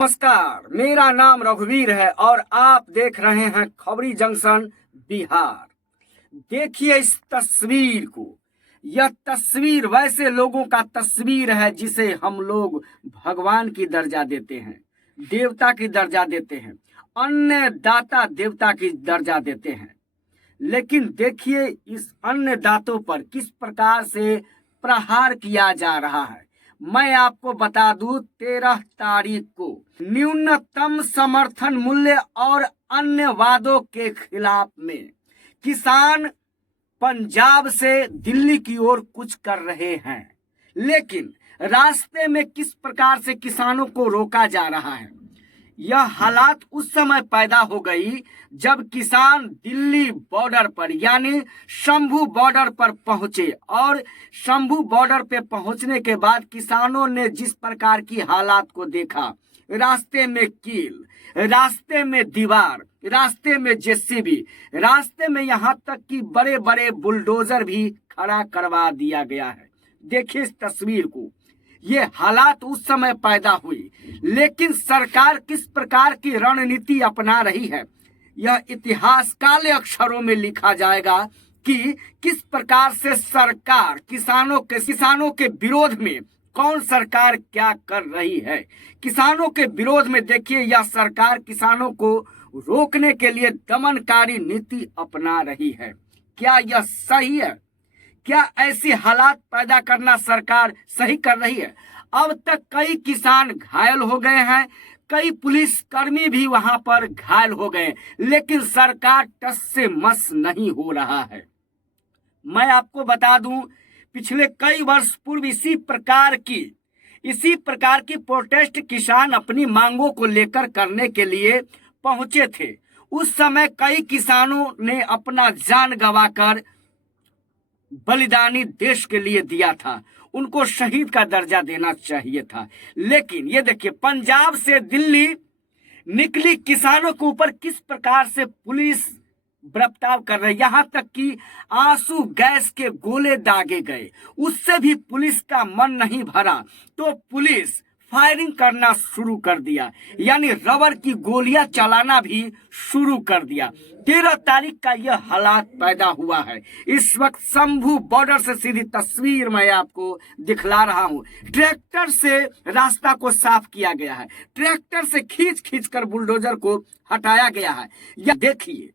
नमस्कार, मेरा नाम रघुवीर है और आप देख रहे हैं खबरी जंक्शन बिहार। देखिए इस तस्वीर को। यह तस्वीर वैसे लोगों का तस्वीर है जिसे हम लोग भगवान की दर्जा देते हैं, देवता की दर्जा देते हैं, अन्नदाता देवता की दर्जा देते हैं। लेकिन देखिए इस अन्नदातों पर किस प्रकार से प्रहार किया जा रहा है। मैं आपको बता दूं, 13 तारीख को न्यूनतम समर्थन मूल्य और अन्य वादों के खिलाफ में किसान पंजाब से दिल्ली की ओर कुछ कर रहे हैं। लेकिन रास्ते में किस प्रकार से किसानों को रोका जा रहा है। यह हालात उस समय पैदा हो गई जब किसान दिल्ली बॉर्डर पर यानी शंभू बॉर्डर पर पहुंचे और शंभू बॉर्डर पे पहुंचने के बाद किसानों ने जिस प्रकार की हालात को देखा, रास्ते में कील, रास्ते में दीवार, रास्ते में जेसीबी, रास्ते में यहाँ तक कि बड़े बड़े बुलडोजर भी खड़ा करवा दिया गया है। देखिए इस तस्वीर को। ये हालात उस समय पैदा हुई, लेकिन सरकार किस प्रकार की रणनीति अपना रही है यह इतिहास काले अक्षरों में लिखा जाएगा कि किस प्रकार से सरकार किसानों के विरोध में कौन सरकार क्या कर रही है। किसानों के विरोध में देखिए यह सरकार किसानों को रोकने के लिए दमनकारी नीति अपना रही है। क्या यह सही है? क्या ऐसी हालात पैदा करना सरकार सही कर रही है? अब तक कई किसान घायल हो गए हैं, कई पुलिस कर्मी भी वहां पर घायल हो गए, लेकिन सरकार टस से मस नहीं हो रहा है। मैं आपको बता दूं, पिछले कई वर्ष पूर्व इसी प्रकार की प्रोटेस्ट किसान अपनी मांगों को लेकर करने के लिए पहुंचे थे। उस समय कई किसानों ने अपना जान गंवाकर बलिदानी देश के लिए दिया था। उनको शहीद का दर्जा देना चाहिए था। लेकिन ये देखिए पंजाब से दिल्ली निकली किसानों के ऊपर किस प्रकार से पुलिस बर्ताव कर रही, यहाँ तक कि आंसू गैस के गोले दागे गए। उससे भी पुलिस का मन नहीं भरा तो पुलिस फायरिंग करना शुरू कर दिया, यानी रबर की गोलियां चलाना भी शुरू कर दिया। 13 तारीख का यह हालात पैदा हुआ है। इस वक्त शंभू बॉर्डर से सीधी तस्वीर मैं आपको दिखला रहा हूं। ट्रैक्टर से रास्ता को साफ किया गया है, ट्रैक्टर से खींच कर बुलडोजर को हटाया गया है। यह देखिए,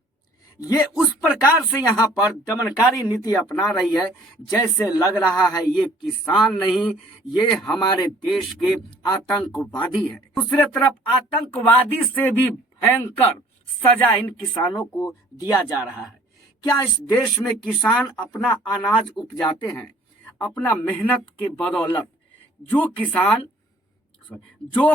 ये उस प्रकार से यहाँ पर दमनकारी नीति अपना रही है जैसे लग रहा है ये किसान नहीं, ये हमारे देश के आतंकवादी है। दूसरे तरफ आतंकवादी से भी भयंकर सजा इन किसानों को दिया जा रहा है। क्या इस देश में किसान अपना अनाज उपजाते हैं? अपना मेहनत के बदौलत जो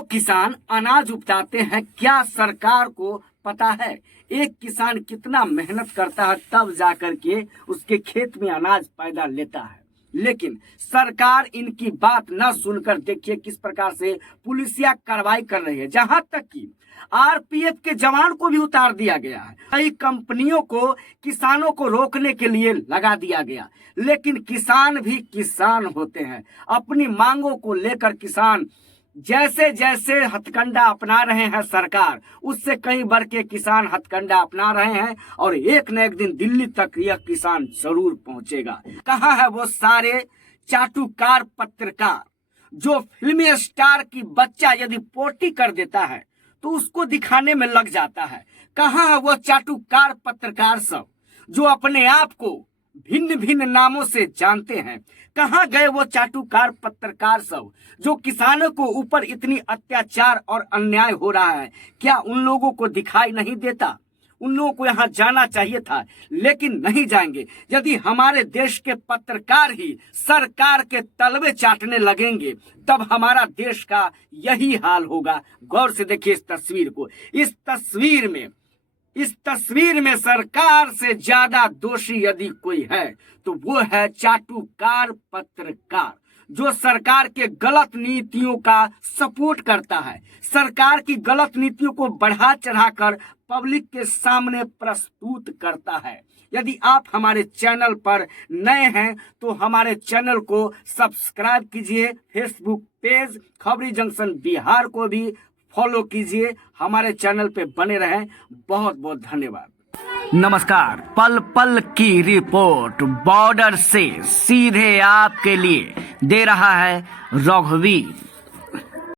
किसान अनाज उपजाते हैं, क्या सरकार को पता है एक किसान कितना मेहनत करता है तब जाकर के उसके खेत में अनाज पैदा लेता है? लेकिन सरकार इनकी बात न सुनकर देखिए किस प्रकार से पुलिसिया कार्रवाई कर रही है। जहां तक कि आरपीएफ के जवान को भी उतार दिया गया है। कई कंपनियों को किसानों को रोकने के लिए लगा दिया गया, लेकिन किसान भी किसान होते हैं। अपनी मांगों को लेकर किसान जैसे जैसे हथकंडा अपना रहे हैं सरकार, उससे कहीं बढ़ के किसान हथकंडा अपना रहे हैं और एक न एक दिन दिल्ली तक यह किसान जरूर पहुंचेगा। कहाँ है वो सारे चाटुकार पत्रकार जो फिल्मी स्टार की बच्चा यदि पोटी कर देता है तो उसको दिखाने में लग जाता है? कहाँ है वो चाटुकार पत्रकार सब जो अपने आप को भिन्न भिन्न नामों से जानते हैं? कहाँ गए वो चाटुकार पत्रकार सब जो किसानों को ऊपर इतनी अत्याचार और अन्याय हो रहा है? क्या उन लोगों को दिखाई नहीं देता? उन लोगों को यहाँ जाना चाहिए था, लेकिन नहीं जाएंगे। यदि हमारे देश के पत्रकार ही सरकार के तलवे चाटने लगेंगे तब हमारा देश का यही हाल होगा। गौर से देखिए इस तस्वीर को। इस तस्वीर में सरकार से ज्यादा दोषी यदि कोई है तो वो है चाटुकार पत्रकार जो सरकार के गलत नीतियों का सपोर्ट करता है, सरकार की गलत नीतियों को बढ़ा चढ़ाकर पब्लिक के सामने प्रस्तुत करता है। यदि आप हमारे चैनल पर नए हैं तो हमारे चैनल को सब्सक्राइब कीजिए, फेसबुक पेज खबरी जंक्शन बिहार को भी फॉलो कीजिए, हमारे चैनल पे बने रहें। बहुत बहुत धन्यवाद। नमस्कार, पल पल की रिपोर्ट बॉर्डर से सीधे आपके लिए दे रहा है रघुवीर।